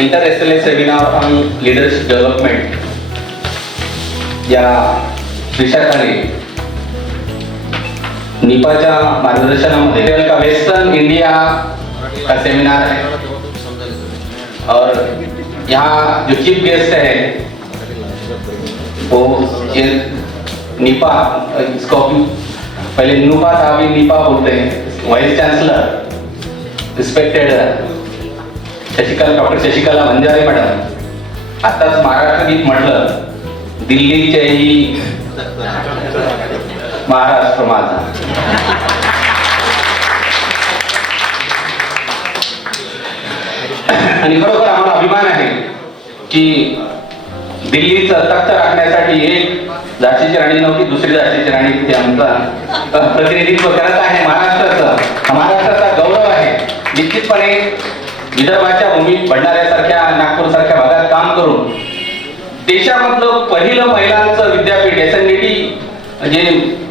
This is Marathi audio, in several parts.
Inter SLA seminar on leadership development या विषयाखाली निपाच्या मार्गदर्शनामध्ये का वेस्टर्न इंडिया का सेमिनार है और यहाँ जो चीफ गेस्ट है वो ये निपा, इसको पहले नुपा था अभी निपा बोलते हैं, vice chancellor respected doctor Shashikala Banjare madam. आताच महाराष्ट्र गीत म्हटलं, दिल्लीचे ही महाराष्ट्र माझा. आणि खरोखर आम्हाला अभिमान आहे की दिल्लीचं तख्त राखण्यासाठी एक झाशीची राणी नव्हती, दुसरी झाशीची राणी तिथे आमचा प्रतिनिधित्व करत आहे. महाराष्ट्राचा गौरव आहे. निश्चितपणे विदर्भाच्या भूमीत भंडाऱ्यासारख्या नागपूरसारख्या भागात काम करून देशामधलं पहिलं महिलांचं विद्यापीठ SNDT जे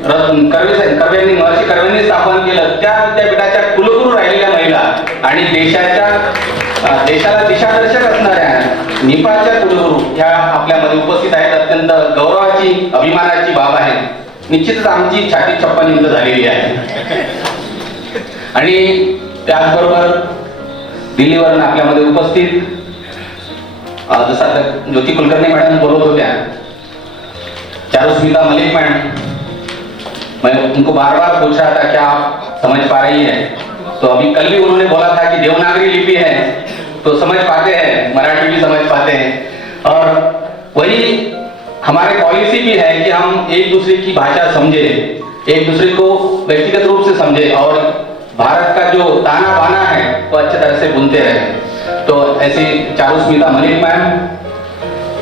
महर्षी कर्वेंनी स्थापन केलं, त्या विद्यापीठाच्या कुलगुरू राहिलेल्या महिला आणि देशाला दिशादर्शक असणाऱ्या निपाच्या कुलगुरू ह्या आपल्यामध्ये उपस्थित आहेत. अत्यंत गौरवाची अभिमानाची बाब आहे. निश्चितच आमची छाती 56 इंच झालेली आहे. आणि त्याचबरोबर दिल्लीवरून आपल्यामध्ये उपस्थित जसं आता ज्योती कुलकर्णी मॅडम बोलत होत्या, चारुस्मिता मलिक मैडम, मैं उनको बार बार पूछ रहा था क्या आप समझ पा रही है, तो अभी कल भी उन्होंने बोला था कि देवनागरी लिपि है तो समझ पाते हैं, मराठी भी समझ पाते हैं. और वही हमारी पॉलिसी भी है कि हम एक दूसरे की भाषा समझे, एक दूसरे को व्यक्तिगत रूप से समझे और भारत का जो ताना बाना है वो अच्छे तरह से बुनते रहे. तो ऐसे चारुस्मिता मलिक मैम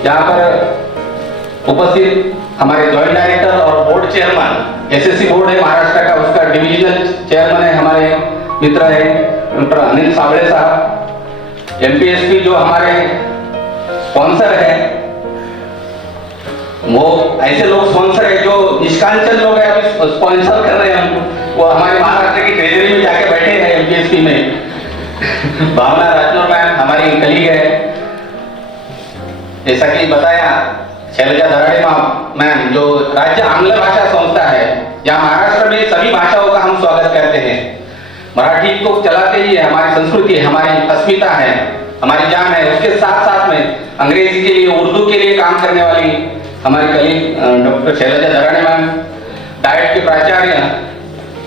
यहाँ पर उपस्थित हमारे जॉइंट डायरेक्टर और बोर्ड चेयरमैन, SSC बोर्ड है महाराष्ट्र का, उसका डिविजनल चेयरमैन है हमारे मित्र है डॉक्टर अनिल सावड़े साहब. MPSP जो हमारे स्पॉन्सर है, वो ऐसे लोग स्पॉन्सर है जो निष्कांचन लोग हैं, अभी स्पॉन्सर कर रहे हैं हमको. वो हमारे महाराष्ट्र की ट्रेजरी में जाके बैठे हैं MPSP में. भावना राजनोर मैम हमारी कलीग है. जैसा कि बताया शैलजा धराड़े मैम जो राज्य आंग्ल भाषा संस्था है, यहाँ महाराष्ट्र में सभी भाषाओं का हम स्वागत करते हैं. मराठी को चलाते ही है, हमारी संस्कृति है, हमारी अस्मिता है, हमारी जान है. उसके साथ साथ में अंग्रेजी के लिए, उर्दू के लिए काम करने वाली हमारी colleague doctor Shailaja Dharade ma'am, DIET के प्राचार्य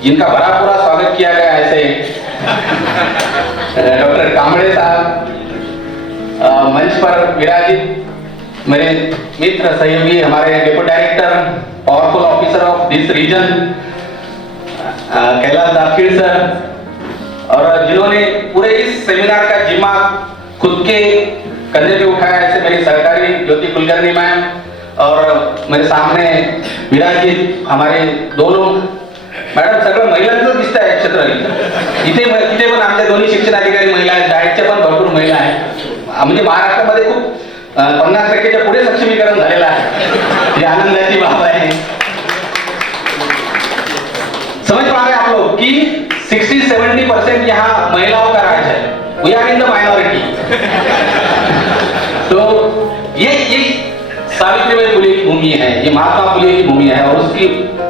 जिनका बड़ा पूरा स्वागत किया गया, ऐसे डॉक्टर कांबळे साहब, मंच पर विराजित मेरे मित्र सहयोगी हमारे deputy director powerful officer of this region Kailash Dakhil sir, और जिन्होंने पूरे इस सेमिनार का जिम्मा खुद के कंधे पे उठाया, ऐसे मेरी सहकारी ज्योति कुलकर्णी मैम और मेरे सामने विराजित हमारे दोनों मॅडम. सगळं महिलांचं दिसत आहे क्षेत्र इथे पण आमच्या दोन्ही शिक्षणाधिकारी महिला आहेत, डाएटच्या पण भरपूर महिला आहेत. म्हणजे महाराष्ट्रामध्ये खूप 50% पुढे सक्षमीकरण झालेलं आहे. ही आनंदाची बाब आहे. समझ पा रहे आप लोग कि 60-70% यहाँ महिलाओं का राज है. We are in the minority. तो ये सावित्रीबाई फुले की भूमि है, ये महात्मा फुले की भूमि है, और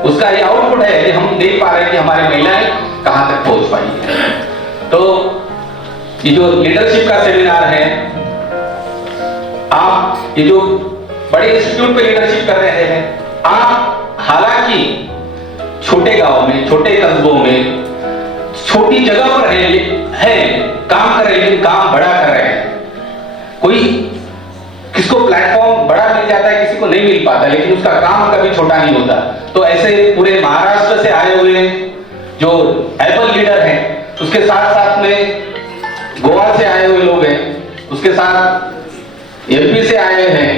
उसका ये आउटपुट है कि हम देख पा रहे हैं कि हमारी महिलाएं कहां तक पहुंच पाई है. तो ये जो लीडरशिप का सेमिनार है, आप ये जो बड़े इंस्टीट्यूट पे लीडरशिप कर रहे हैं, आप हालांकि छोटे गांव में, छोटे कस्बों में, छोटी जगह पर है काम कर रहे हैं, लेकिन काम बड़ा कर रहे हैं. कोई किसको प्लेटफॉर्म बड़ा मिल जाता है, किसी को नहीं मिल पाता, लेकिन उसका काम कभी छोटा नहीं होता. तो ऐसे पूरे महाराष्ट्र से आए हुए जो एबल लीडर हैं, उसके साथ साथ में गोवा से आए हुए लोग हैं, उसके साथ MP से आए हैं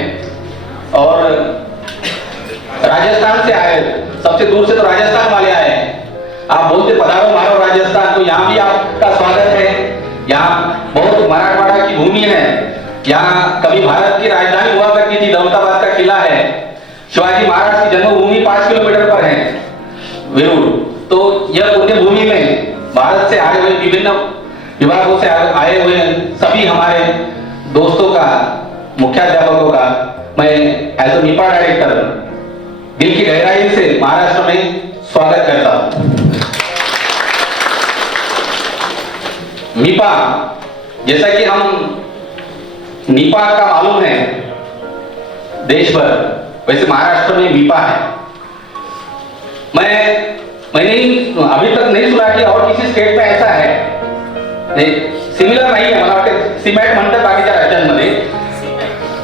और राजस्थान से आए. सबसे दूर से तो राजस्थान वाले आए हैं. आप बोलते पधारो मारो राजस्थान, तो यहाँ भी आपका स्वागत है. यहाँ बहुत मराठवाड़ा की भूमि है. यहाँ कभी भारत की राजधानी हुआ करती थी, दौलताबाद का किला है. शिवाजी महाराज की जन्मभूमि 5 किलोमीटर पर है, वेरूर. तो यह पुण्य भूमि में भारत से आए हुए विभिन्न विभागों से आए हुए सभी हमारे दोस्तों का, मुख्याध्यापकों का मैं एज अ मीपा डायरेक्टर दिल की गहराई से महाराष्ट्र में स्वागत करता हूं। मीपा, जैसा कि हम नीपा का मालूम है देश भर, वैसे महाराष्ट्र में मीपा है। मैंने अभी तक नहीं सुना कि और किसी स्टेट में ऐसा है, सिमिलर नाही आहे। मला वाटतं सीमॅट म्हणतात बाकीच्या राज्यांमध्ये,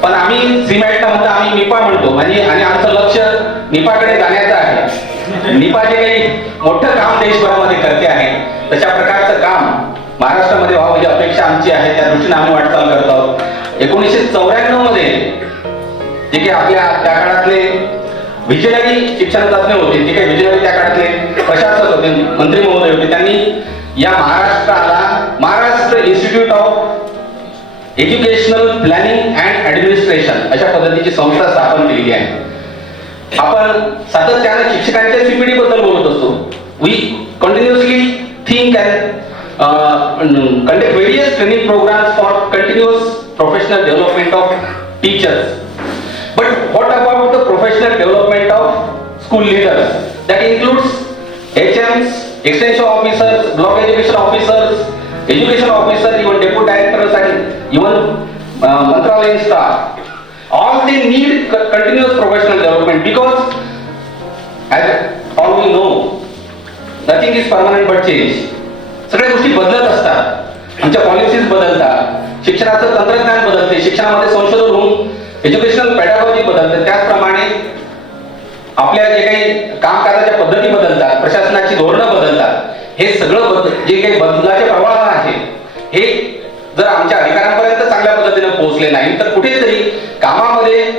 पण आम्ही सीमॅट म्हणतो, आम्ही निपा म्हणतो। म्हणजे आणि आमचं लक्ष निपाकडे जाण्याचं आहे। निपा जे काही मोठं काम देशभरामध्ये करते आहे, तशा प्रकारचं काम महाराष्ट्रामध्ये व्हावं ही अपेक्षा आमची आहे। त्या दृष्टीने आम्ही वाटचाल करत आहोत। 1994 मध्ये जे काही आपल्या त्या काळातले विजनरी शिक्षण तज्ञ होते, जे काही विजनरी त्या काळातले प्रशासक होते, मंत्री महोदय होते, त्यांनी या महाराष्ट्राला Maharashtra institute of educational planning and administration अशा पद्धतीची संस्था स्थापन केलेली आहे। आपण सातत्याने शिक्षकांच्या सीपीडी बद्दल बोलत असतो। We continuously think and conduct various training programs for continuous professional development of teachers. But what about the professional development of school leaders? That includes HMs, extension officers, block education officers, education officers, even deputy directors and even Mantralayan staff. All they need continuous professional development because as all we know, nothing is permanent but change. सगळ्या गोष्टी बदलत असतात, आमच्या पॉलिसीज बदलतात, शिक्षणाचं तंत्रज्ञान बदलते, शिक्षणामध्ये संशोधन होऊन एज्युकेशनल पॅडागॉजी बदलते, त्याचप्रमाणे आपल्या जे काही कामकाजाच्या पद्धती बदलतात, प्रशासनाची धोरणं बदलतात। हे सगळं जे काही बदलाचे प्रवाह आहे, हे जर आमच्या अधिकाऱ्यांपर्यंत चांगल्या पद्धतीने पोहोचले नाही तर कुठेतरी कामामध्ये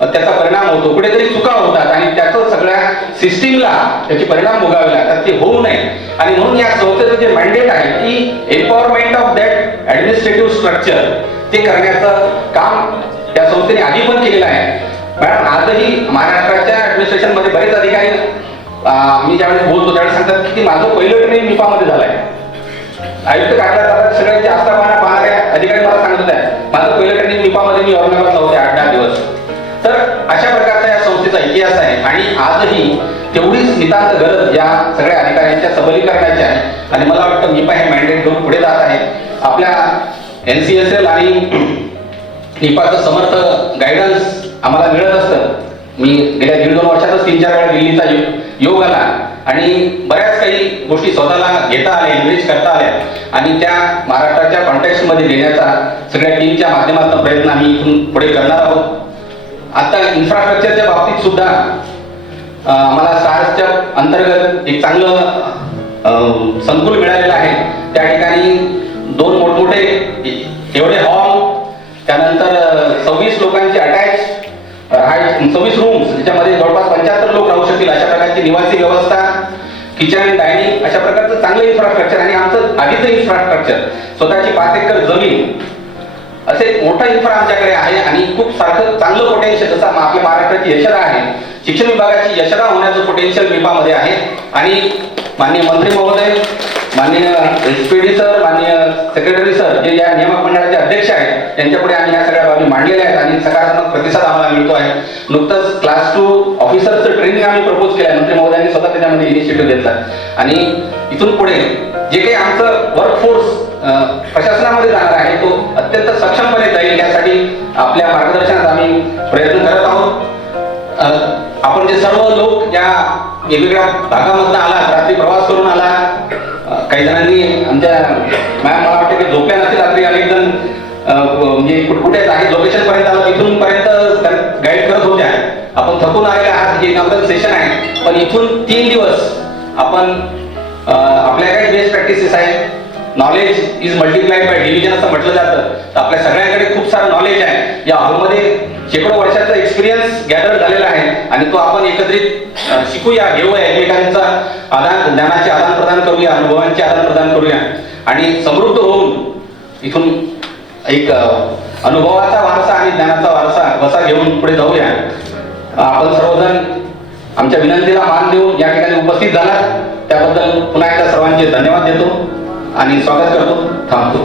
त्याचा परिणाम होतो, कुठेतरी चुका होतात आणि त्याचं सगळ्या सिस्टीमला त्याचे परिणाम भोगावे लागतात। ते होऊ नये आणि म्हणून या संस्थेचं जे मॅन्डेट आहे की empowerment of that administrative structure, ते करण्याचं काम त्या संस्थेने आधी पण केलेलं आहे। मॅडम, आजही महाराष्ट्राच्या ऍडमिनिस्ट्रेशन मध्ये बरेच अधिकारी मी ज्यावेळेस बोलतो त्यावेळेस सांगतात की माझं पहिलं ट्रेनिंग निपामध्ये झालंय। आयुक्त कार्यालयात सगळ्यांची आस्थापना पाहणाऱ्या अधिकारी मला सांगत होते माझं पहिलं ट्रेनिंग निपामध्ये, मी औरंगाबादला होते 8-10 दिवस। तर अशा प्रकारचा या संस्थेचा इतिहास आहे आणि आजही तेवढीच नितांत गरज या सगळ्या अधिकाऱ्यांच्या सबलीकरणाची आहे आणि मला वाटतं निपा हे मॅन्डेट घेऊन पुढे जात आहे। आपल्या NCSL आणि निपाचं समर्थ गायडन्स आम्हाला मिळत असतं। मी गेल्या 1.5-2 वर्षातच 3-4 वेळा दिल्लीचा योग आला आणि बऱ्याच काही गोष्टी स्वतःला घेता आल्या, एनरिच करता आल्या आणि त्या महाराष्ट्राच्या कॉन्टेक्स्टमध्ये देण्याचा सगळ्या टीमच्या माध्यमातून प्रयत्न आम्ही इथून पुढे करणार आहोत। आता इन्फ्रास्ट्रक्चरच्या बाबतीत सुद्धा आम्हाला SARSच्या अंतर्गत एक चांगलं संकुल मिळालेलं आहे। त्या ठिकाणी 2 मोठमोठे एवढे हॉल, त्यानंतर 26 लोकांची अटॅच 26 रूम्स, ज्याच्यामध्ये जवळपास 75 लोक राहू शकतील अशा प्रकारची निवासी व्यवस्था, किचन अँड डायनिंग, अशा प्रकारचं चांगलं इन्फ्रास्ट्रक्चर आणि आमचं आधीचं इन्फ्रास्ट्रक्चर, स्वतःची 5 एकर जमीन, असे मोठा इन्फ्रा आमच्याकडे आहे आणि खूप सारखं चांगलं पोटेन्शियल, जसं आपल्या महाराष्ट्राची यशदा आहे, शिक्षण विभागाची यशदा होण्याचं पोटेन्शियल निपामध्ये आहे। आणि माननीय मंत्री महोदय, माननीय SPD सर, माननीय सेक्रेटरी सर जे या नियामक मंडळाचे अध्यक्ष आहेत, त्यांच्यापुढे आम्ही या सगळ्या बाबी मांडलेल्या आहेत आणि सकारात्मक प्रतिसाद आम्हाला मिळतो आहे। नुकतंच क्लास 2 ऑफिसरचं ट्रेनिंग आम्ही प्रपोज केलं आहे, मंत्री महोदयांनी स्वतः त्याच्यामध्ये इनिशिएटिव्ह घेतला आणि इथून पुढे जे काही आमचं वर्कफोर्स प्रशासनामध्ये जाणार आहे तो अत्यंत सक्षमपणे जाईल, यासाठी आपल्या मार्गदर्शनात आम्ही प्रयत्न करत आहोत। आपण जे सर्व लोक या वेगवेगळ्या भागामधून आला, रात्री प्रवास करून आला, काही जणांनी आमच्या मॅम मला वाटतं की झोपल्या नसतील रात्री, अनेक जण म्हणजे कुठे आहे लोकेशन पर्यंत आला, इथून पर्यंत गाईड करत होत्या। आपण थकून आलेले आहात, हे नॉर्मल सेशन आहे, पण इथून 3 दिवस आपण आपल्या काही बेस्ट प्रॅक्टिसेस आहेत। Knowledge is multiplied by division असं म्हटलं जातं, तर आपल्या सगळ्यांकडे खूप सारं नॉलेज आहे। या हॉलमध्ये शेकडो वर्षाचा एक्सपिरियन्स गॅदर झालेला आहे आणि तो आपण एकत्रित शिकूया, घेऊया, एकमेकांचा ज्ञानाचे आदान प्रदान करूया, अनुभवांचे आदान प्रदान करूया आणि समृद्ध होऊन इथून एक अनुभवाचा वारसा आणि ज्ञानाचा वसा घेऊन पुढे जाऊया। आपण सर्वजण आमच्या विनंतीला मान देऊन या ठिकाणी उपस्थित झालात त्याबद्दल पुन्हा एकदा सर्वांचे धन्यवाद देतो आणि स्वागत करतो, थांबतो।